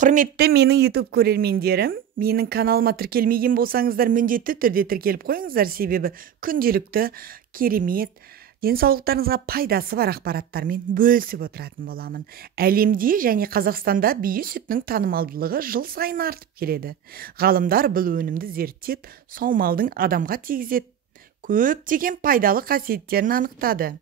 Құрметті менің YouTube көрермендерім, менің каналыма тіркелмеген болсаңыздар, міндетті түрде тіркеліп қойыңыздар, себебі күнделікті керемет, денсаулықтарыңызға пайдасы бар ақпараттармен бөлісіп отыратын боламын. Әлемде және Қазақстанда бие сүтінің танымалдылығы жыл сайын артып келеді. Ғалымдар бұл өнімді зерттеп, саумалдың адамға тигізетін көптеген пайдалы қасиеттерін анықтады.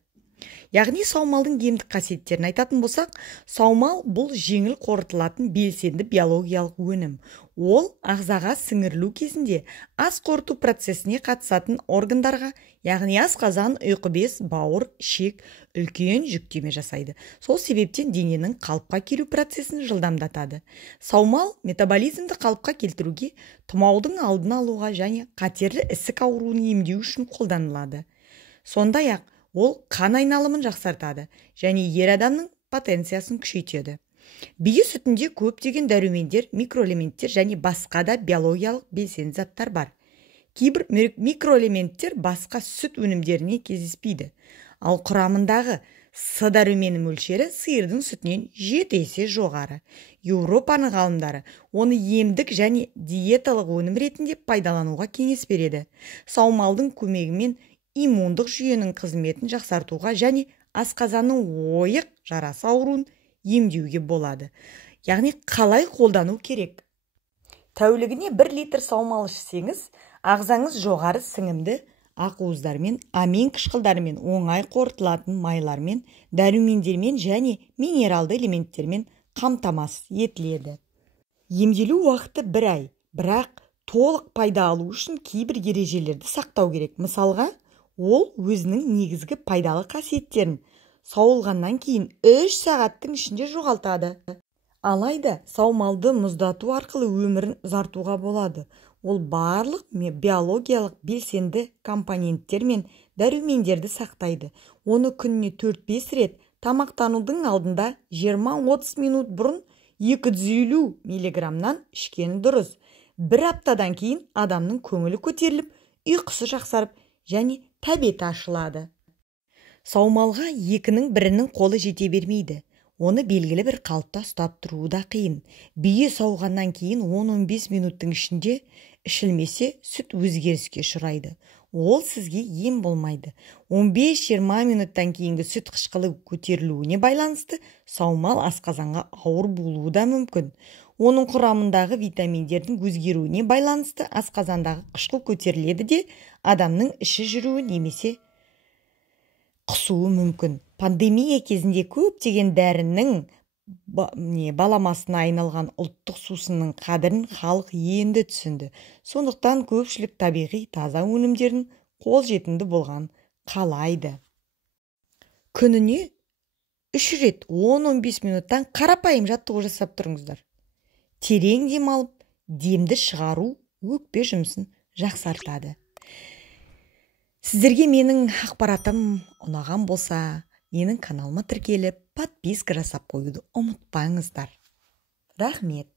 Яғни саумалдың емдік қасиеттерін айтатын болсақ, саумал бұл жеңіл қорытылатын белсенді биологиялық өнім. Ол ағзаға сіңірілу кезінде ас қорыту процесіне қатысатын органдарға, яғни асқазан, ұйқы без, бауыр, ішек үлкен жүктеме жасайды. Сол себептен дененің қалыпқа келу процесін жылдамдатады. Саумал метаболизмді қалыпқа келтіруге, тұмаудың алдын алуға және қатерлі ісік ауруын емдеу үшін қолданылады. Сондай-ақ ол қан айналымын жақсартады және ер адамның потенциясын күшейтеді. Бие сүтінде көптеген дәрумендер, микроэлементтер және басқа да биологиялық белсенді заттар бар. Кейбір микроэлементтер басқа сүт өнімдеріне кездеспейді. Ал құрамындағы С дәрумені мөлшері сиырдың сүтінен 7 есе жоғары. Еуропаның ғалымдары оны емдік және диеталық өнім ретінде пайдалануға кеңес береді. Саумалдың көмегімен иммундық жүйенің қызметін жақсартуға және асқазанның ойық жарасы ауруын емдеуге болады. Яғни қалай қолдану керек? Тәулігіне 1 литр саумал ішсеңіз, ағзаңыз жоғары сіңімді ақуыздармен, амин қышқылдарымен, оңай қорытылатын майлармен, дәрумендермен және минералды элементтермен қамтамасыз етіледі. Емделу уақыты 1 ай, бірақ толық пайда алу үшін кейбір ережелерді сақтау керек. Мысалға, ол өзінің негізгі пайдалы қасиеттерін сауылғаннан кейін 3 сағаттың ішінде жоғалтады. Алайда саумалды мұздату арқылы өмірін ұзартуға болады. Ол барлық биологиялық белсенді компоненттер мен дәрумендерді сақтайды. Оны күніне 4-5 рет тамақтанудың алдында 20-30 минут бұрын 250 миллиграммнан ішкені дұрыс. 1 аптадан кейін адамның көңілі көтеріліп, ұйқысы жақсарып және тәбеті ашылады. Саумалға 2-ның 1-інің қолы жете бермейді. Оны белгілі бір қалыпта ұстап тұруы да қиын. Бие сауғаннан кейін 10-15 минуттың ішінде ішілмесе, сүт өзгеріске ұшырайды. Ол сізге ем болмайды. 15-20 минуттан кейінгі сүт қышқылы көтерілуіне байланысты саумал асқазанға ауыр болуы да мүмкін. Оның құрамындағы витаминдердің өзгеруіне байланысты асқазандағы қышқыл көтеріледі де адамның іші жүруі немесе құсуы мүмкін. Пандемия кезінде көптеген дәрінің баламасына айналған ұлттық сусынның қадірін халық енді түсінді. Сондықтан көпшілік табиғи таза өнімдерін қолжетімді болған қалайды. Күніне 3 рет 10-15 минуттан қарапайым жаттығу жасап тұрыңыздар. Терең демалып, демді шығару өкпе жұмысын жақсартады. Сіздерге менің ақпаратым ұнаған болса, менің каналыма тіркеліп, подписка жасап қоюды ұмытпаңыздар. Рахмет.